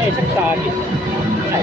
Ay, sakit. Ay.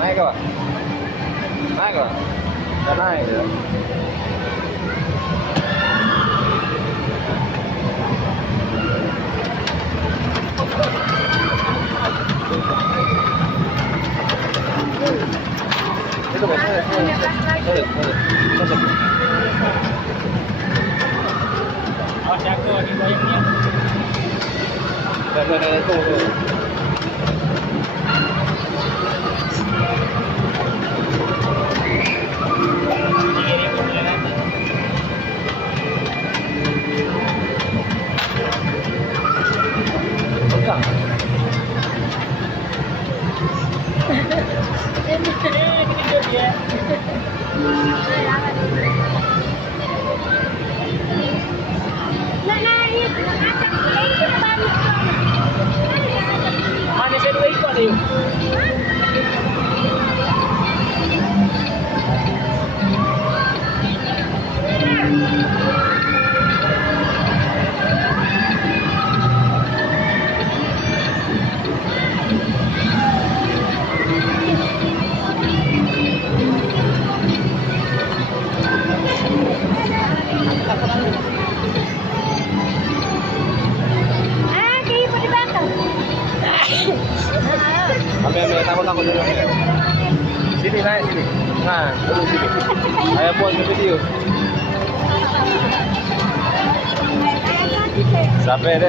Naik apa? Naik apa? Nggak naik ya? Itu Awas aku lagi goyangnya. Tunggu. Pegang. Mana saya dua ikut ni? Ambil, takut dulu. Sini naik sini. Nah, dulu sini. Saya buat video. Sampai deh.